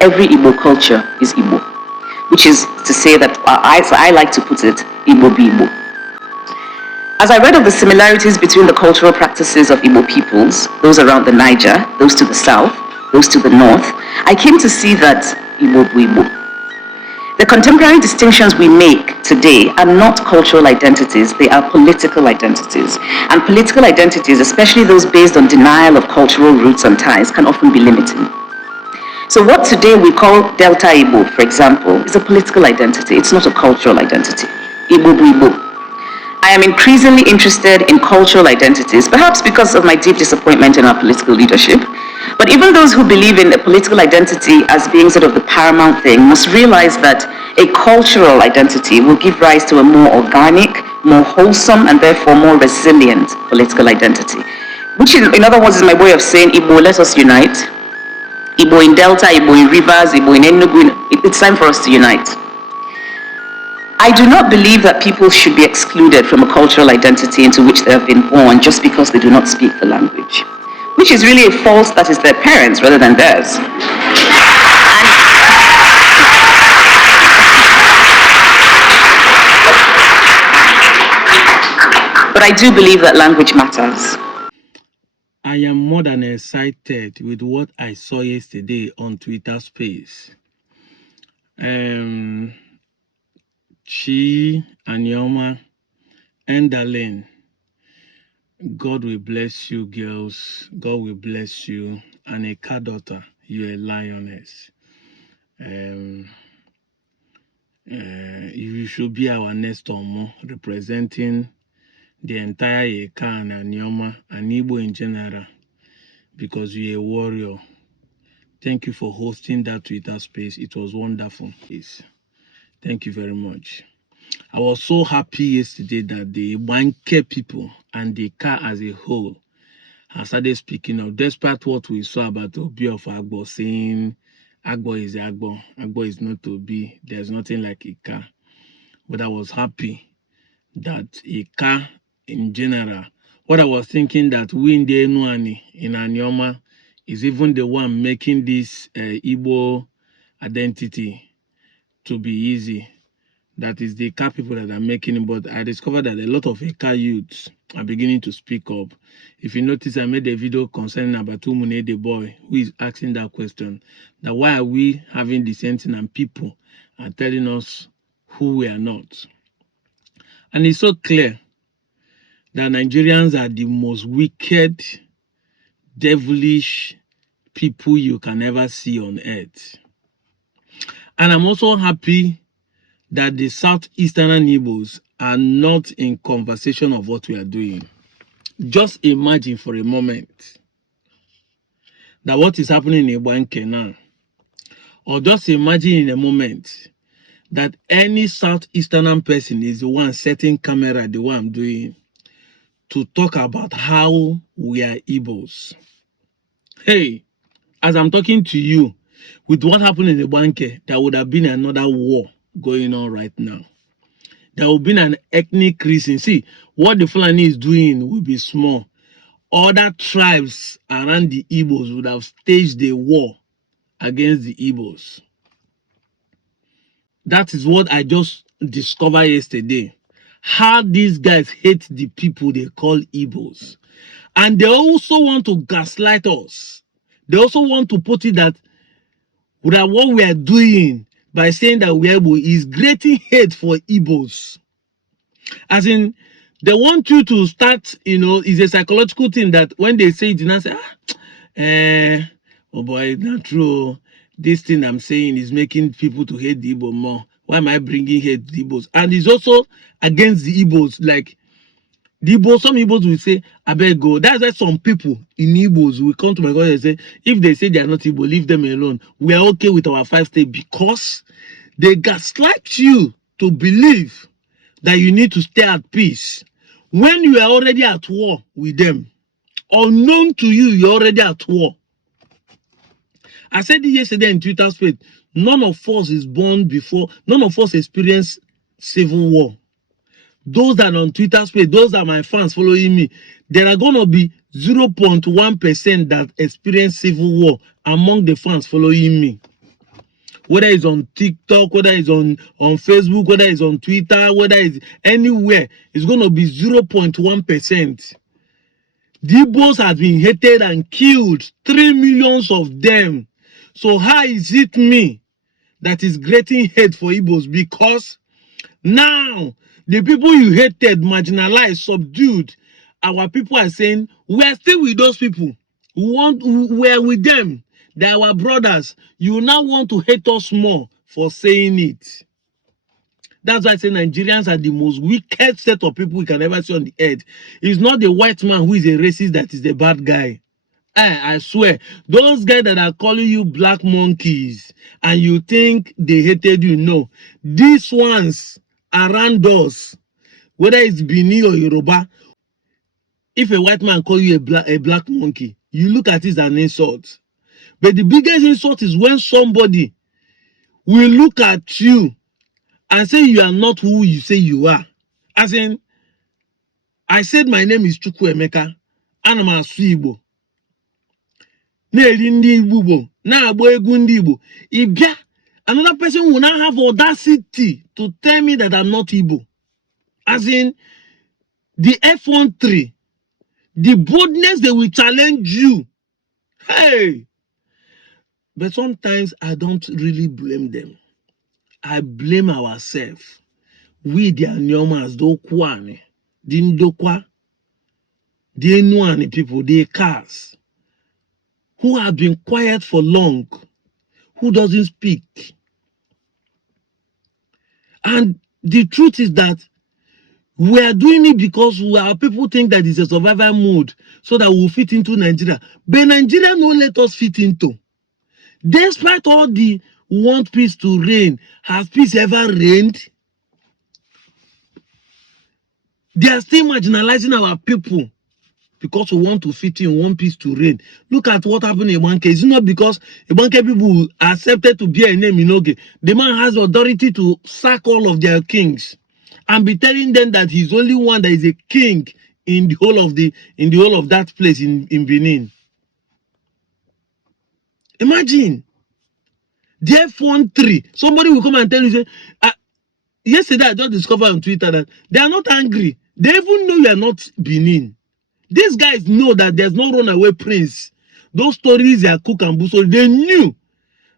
every Igbo culture is Igbo, which is to say that I like to put it, Igbo be Igbo. As I read of the similarities between the cultural practices of Igbo peoples, those around the Niger, those to the south, those to the north, I came to see that Igbo bu Igbo. The contemporary distinctions we make today are not cultural identities, they are political identities. And political identities, especially those based on denial of cultural roots and ties, can often be limiting. So what today we call Delta Igbo, for example, is a political identity. It's not a cultural identity. Igbo bu Igbo. I am increasingly interested in cultural identities, perhaps because of my deep disappointment in our political leadership. But even those who believe in a political identity as being sort of the paramount thing must realize that a cultural identity will give rise to a more organic, more wholesome, and therefore more resilient political identity. Which, in other words, is my way of saying, Igbo, let us unite. Igbo in Delta, Igbo in Rivers, Igbo in Enugu, it's time for us to unite. I do not believe that people should be excluded from a cultural identity into which they have been born just because they do not speak the language, which is really a fault that is their parents rather than theirs. But I do believe that language matters. I am more than excited with what I saw yesterday on Twitter Space. Chi, Anioma, and Darlene, God will bless you, girls. God will bless you. And a car daughter, you're a lioness. You should be our next Omo, representing the entire Eka and Anioma and Igbo in general, because you're a warrior. Thank you for hosting that Twitter space. It was wonderful. Thank you very much. I was so happy yesterday that the Wanke people and the car as a whole have started speaking of, despite what we saw about Obi of Agbo saying Agbo is Agbo, Agbo is not Obi, there's nothing like Ika. But I was happy that Ika in general, what I was thinking that we in the Enuani in Anioma is even the one making this Igbo identity to be easy. That is the Ika people that are making it, but I discovered that a lot of Ika youths are beginning to speak up. If you notice, I made a video concerning about Umune, the boy, who is asking that question, that why are we having the same thing and people are telling us who we are not. And it's so clear that Nigerians are the most wicked, devilish people you can ever see on earth. And I'm also happy that the Southeastern Igbos are not in conversation of what we are doing. Just imagine for a moment that what is happening in Ibanke now, or just imagine in a moment that any Southeastern person is the one setting camera, the one I'm doing, to talk about how we are Igbos. Hey, as I'm talking to you, with what happened in Ibanke, there would have been another war going on right now. There will be an ethnic reason. See, what the Fulani is doing will be small. Other tribes around the Igbos would have staged a war against the Igbos. That is what I just discovered yesterday. How these guys hate the people they call Igbos. And they also want to gaslight us. They also want to put it that what we are doing by saying that we are Igbo is creating hate for Igbos. As in, they want you to start, it's a psychological thing that when they say it, you say, oh boy, not true. This thing I'm saying is making people to hate the Igbo more. Why am I bringing hate to the Igbos? And it's also against the Igbos. Like, the Igbos, some Igbos will say, I better go. That's why some people in Igbos will come to my God and say, if they say they are not Igbo, leave them alone. We are okay with our 5 states because they gaslight you to believe that you need to stay at peace when you are already at war with them. Unknown to you, you're already at war. I said it yesterday in Twitter space. None of us is born before, none of us experienced civil war. Those that are on Twitter space, those are my fans following me, there are going to be 0.1% that experience civil war among the fans following me. whether it's on TikTok, whether it's on Facebook, whether it's on Twitter, whether it's anywhere, it's going to be 0.1%. The Igbos have been hated and killed, 3 millions of them. So how is it me that is getting hate for Igbos? Because now the people you hated, marginalized, subdued, our people are saying we are still with those people. We're with them. They're our brothers. You now want to hate us more for saying it. That's why I say Nigerians are the most wicked set of people we can ever see on the earth. It's not the white man who is a racist that is the bad guy. I swear, those guys that are calling you black monkeys and you think they hated you, no. These ones around us, whether it's Bini or Yoruba, if a white man call you a black monkey, you look at it as an insult. But the biggest insult is when somebody will look at you and say you are not who you say you are. As in, I said my name is Chukwuemeka, and I'm a Igbo. Another person will not have audacity to tell me that I'm not Igbo. As in, the F13, the boldness they will challenge you. Hey! But sometimes I don't really blame them. I blame ourselves. We the Aniomas, the Okwane, the Ndokwa, the Enuani people, the Cars, who have been quiet for long, who doesn't speak. And the truth is that we are doing it because our people think that it's a survival mode so that we'll fit into Nigeria. But Nigeria no let us fit into. Despite all the want peace to reign, has peace ever reigned? They are still marginalizing our people because we want to fit in, want peace to reign. Look at what happened in Ibanke. It's not because Ibanke people accepted to bear a name in Oge. The man has authority to sack all of their kings and be telling them that he's only one that is a king in the whole of that place in Benin. Imagine. The F13. Somebody will come and tell you, say, yesterday I just discovered on Twitter that they are not angry. They even know you are not Benin. These guys know that there's no runaway prince. Those stories are cook and buso. They knew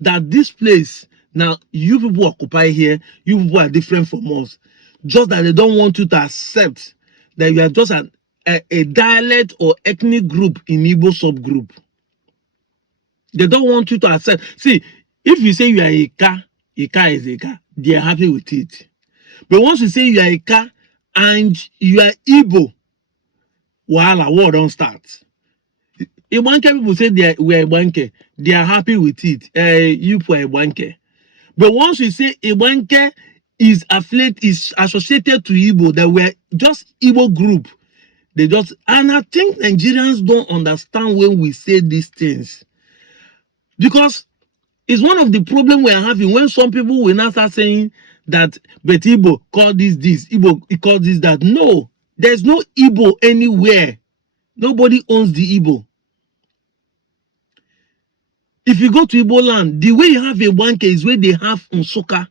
that this place, now you people occupy here, you people are different from us. Just that they don't want you to accept that you are just a dialect or ethnic group in Igbo subgroup. They don't want you to accept. See, if you say you are Ika is Ika, they are happy with it. But once you say you are Ika and you are Igbo, war don't start. Ibanke people say we are Ibanke, they are happy with it. You for Ibanke. But once you say Ibanke is associated to Igbo, that we're just Igbo group, they just, and I think Nigerians don't understand when we say these things. Because it's one of the problems we are having when some people will now start saying that, but Igbo call this, Igbo call this, that. No, there's no Igbo anywhere. Nobody owns the Igbo. If you go to Igbo land, the way you have a Wanke is where they have Nsuka.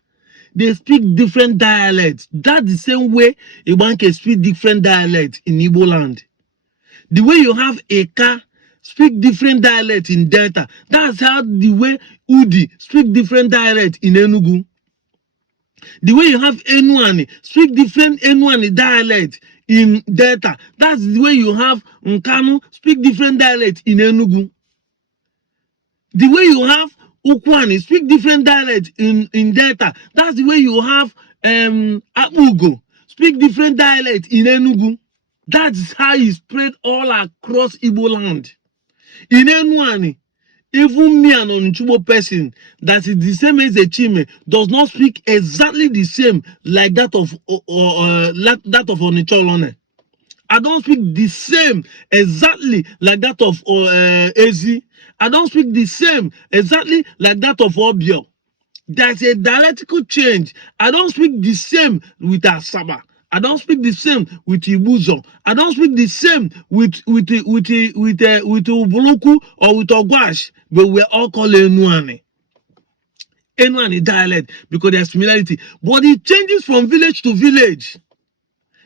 They speak different dialects. That's the same way a Wanke speak different dialects in Igbo land. The way you have Eka speak different dialects in Delta. That's how the way Udi speak different dialects in Enugu. The way you have Enuani speak different Enuani dialects in Delta. That's the way you have Nkanu speak different dialects in Enugu. The way you have Ukwani speak different dialects in Delta. That's the way you have Amugo speak different dialects in Enugu. That's how it spread all across Igbo land. In Enuani, even me and Onitshubo person that is the same as a Chime does not speak exactly the same like that of Onitsholone. I don't speak the same exactly like that of Ezi. I don't speak the same exactly like that of Obio. There's a dialectical change. I don't speak the same with Asaba. I don't speak the same with Ibuzo. I don't speak the same with Ubuluku or with Ogwash, but we're all called Enuane. Anyone in dialect because there's similarity. But it changes from village to village.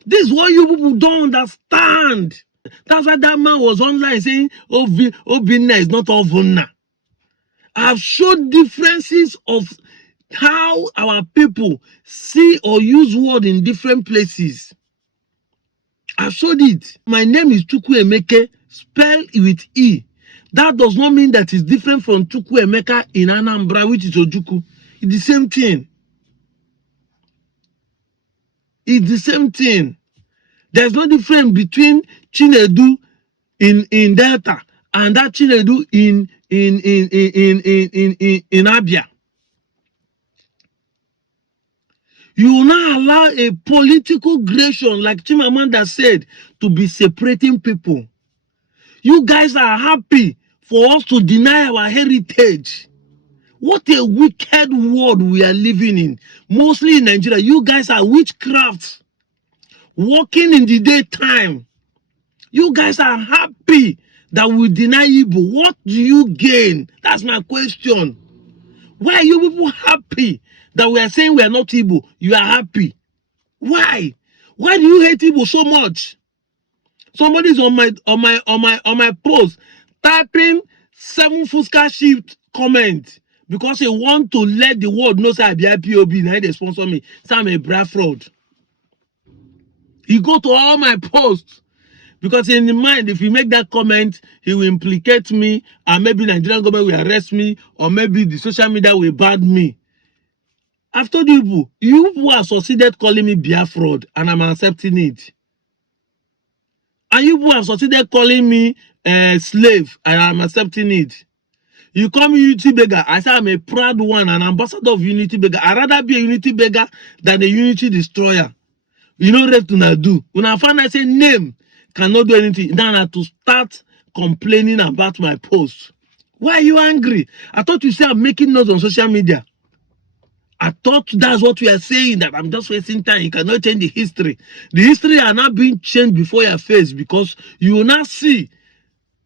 This is what you people don't understand. That's why that man was online saying, Obinna is not Ovunna. I've showed differences of how our people see or use word in different places. I've showed it. My name is Chukwuemeke, spelled with E. That does not mean that it's different from Chukwuemeka in Anambra, which is Ojuku. It's the same thing. It's the same thing. There's no difference between Chinedu in Delta and that Chinedu in Abia. You will not allow a political gradation, like Chimamanda said, to be separating people. You guys are happy for us to deny our heritage. What a wicked world we are living in. Mostly in Nigeria, you guys are witchcrafts. Working in the daytime. You guys are happy that we deny Igbo. What do you gain? That's my question. Why are you people happy that we are saying we are not Igbo? You are happy. Why? Why do you hate Igbo so much? Somebody's on my post typing 7 Fuska shift comment because he want to let the world know say I be IPOB. Now they sponsor me. Say I'm a bra fraud. He go to all my posts. Because in the mind, if you make that comment, he will implicate me, and maybe Nigerian government will arrest me, or maybe the social media will ban me. I've told you people have succeeded calling me Bia fraud, and I'm accepting it. And you people have succeeded calling me slave, and I'm accepting it. You call me unity beggar. I say I'm a proud one, an ambassador of unity beggar. I'd rather be a unity beggar than a unity destroyer. You know what to do. When I find I say name, cannot do anything. Now I have to start complaining about my posts. Why are you angry? I thought you said I'm making noise on social media. I thought that's what we are saying, that I'm just wasting time. You cannot change the history. The history are not being changed before your face because you will not see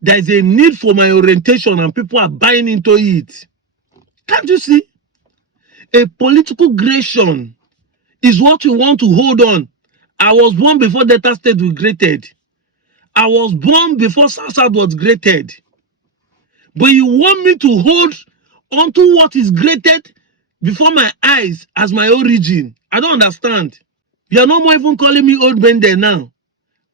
there's a need for my orientation and people are buying into it. Can't you see? A political gradation is what you want to hold on. I was born before Delta State was created. I was born before South was created. But you want me to hold onto what is created before my eyes as my origin. I don't understand. You are no more even calling me old Bende now,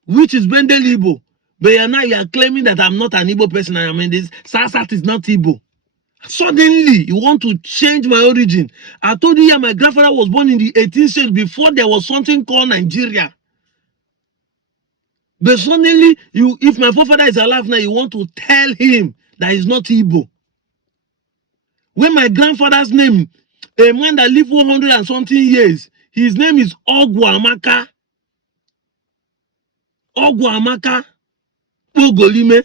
which is Bende Igbo. But you are claiming that I'm not an Igbo person. I mean, this Sasat is not Igbo. Suddenly, you want to change my origin. I told you, my grandfather was born in the 18th century before there was something called Nigeria. But suddenly, if my forefather is alive now, you want to tell him that he's not Igbo. When my grandfather's name, a man that lived 100 and something years, his name is Ogwamaka. Ogwamaka Ogolime.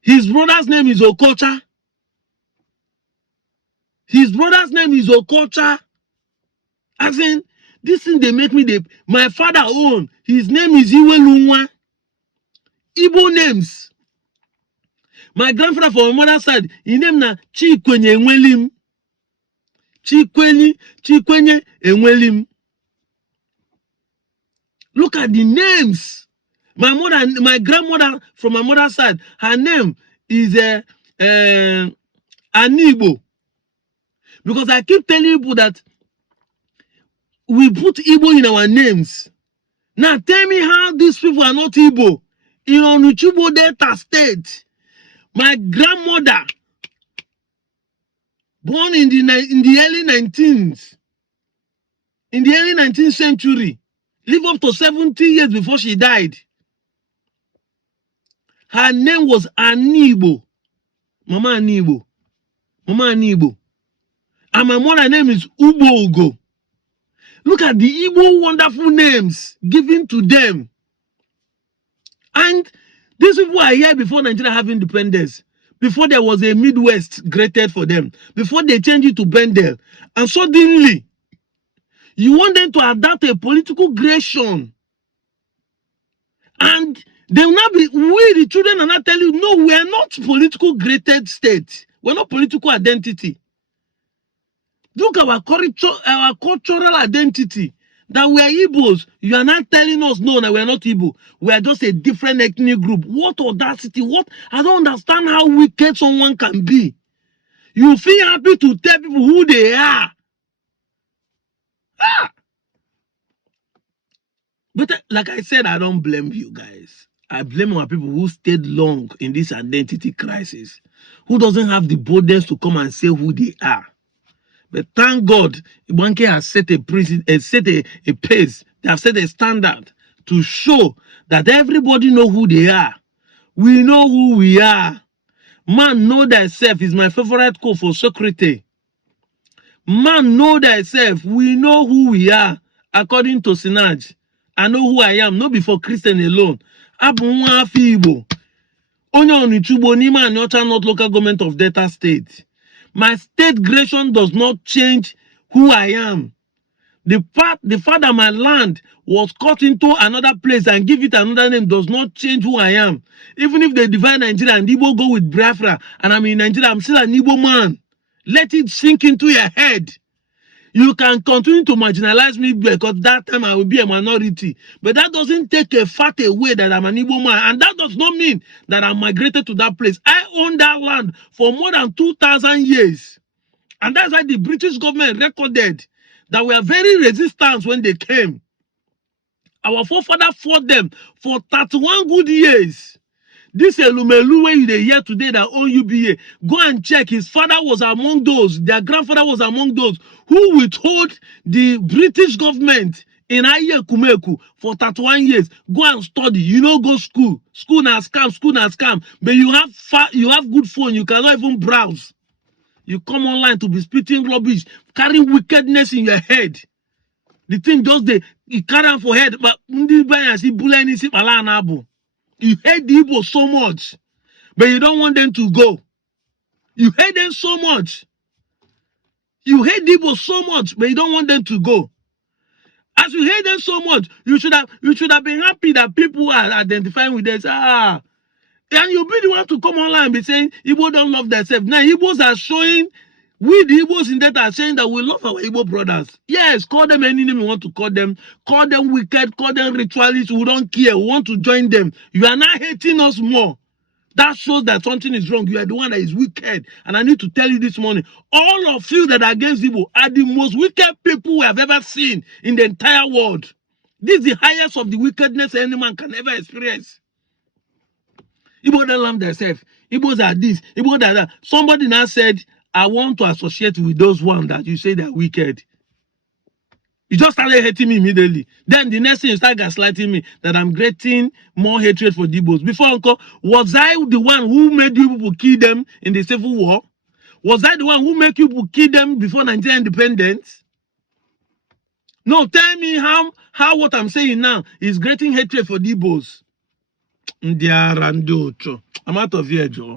His brother's name is Okocha. His brother's name is Okocha. As in, this thing they make me, my father own, his name is Iwelunwa. Igbo names. My grandfather from my mother's side, his name na Chikwenye Enwelim. Chikwenye Enwelim. Look at the names. My mother, my grandmother from my mother's side, her name is Anibo. Because I keep telling people that we put Igbo in our names. Now tell me how these people are not Igbo. In Onuchubo Delta State, my grandmother, born in the early 19th, in the early 19th century, lived up to 70 years before she died. Her name was Anibo. Mama Anibo. Mama Anibo. And my mother's name is Ubogo. Look at the Igbo wonderful names given to them. And these people are here before Nigeria have independence. Before there was a Midwest created for them. Before they changed it to Bendel. And suddenly, you want them to adapt a political gradation. And they will not be, we the children are not telling you, no, we are not political graded state. We're not political identity. Look at our cultural identity. That we are Igbos. You are not telling us no, that we are not Igbo. We are just a different ethnic group. What audacity? What? I don't understand how wicked someone can be. You feel happy to tell people who they are. Ah! But like I said, I don't blame you guys. I blame our people who stayed long in this identity crisis, who doesn't have the boldness to come and say who they are. But thank God, Ibanke has set a pace. They have set a standard to show that everybody know who they are. We know who we are. Man, know thyself is my favorite quote for Socrates. Man, know thyself. We know who we are. According to Sinaj, I know who I am, not before Christian alone. Abu nwa afọ Igbo. Onye Onichugbo n'ime Anịọcha North Local Government of Delta State. My state gradation does not change who I am. The fact that my land was cut into another place and give it another name does not change who I am. Even if they divide Nigeria and Igbo go with Biafra and I'm in Nigeria, I'm still an Igbo man. Let it sink into your head. You can continue to marginalize me because that time I will be a minority. But that doesn't take a fact away that I'm an Igbo man. And that does not mean that I migrated to that place. I own that land for more than 2,000 years. And that's why the British government recorded that we are very resistant when they came. Our forefathers fought them for 31 good years. This Elumelu where they hear today that own UBA, go and check. His father was among those, their grandfather was among those who withhold the British government in Aye Kumeku for 31 years. Go and study. You know, go school. School na scam. But you have good phone. You cannot even browse. You come online to be spitting rubbish, carrying wickedness in your head. The thing just you carry on for head, but you hate the Igbo so much, but you don't want them to go. You hate them so much. You hate the Igbo so much, but you don't want them to go. As you hate them so much, you should have been happy that people are identifying with this. And you'll be the one to come online and be saying Igbo don't love themselves. Now Igbos are showing, we the Igbos in that are saying that we love our Igbo brothers. Yes, call them any name you want to call them wicked, call them ritualists. We don't care. We want to join them. You are not hating us more. That shows that something is wrong. You are the one that is wicked. And I need to tell you this morning, all of you that are against Igbo are the most wicked people we have ever seen in the entire world. This is the highest of the wickedness any man can ever experience. Igbo don't love themselves. Igbos are this. Igbos are that. Somebody now said, I want to associate with those ones that you say they're wicked. You just started hating me immediately. Then the next thing you start gaslighting me that I'm creating more hatred for the Igbos. Before, uncle, was I the one who made you people kill them in the Civil War? Was I the one who made you people kill them before Nigeria independence? No, tell me how what I'm saying now is creating hatred for the Igbos. I'm out of here, Joe.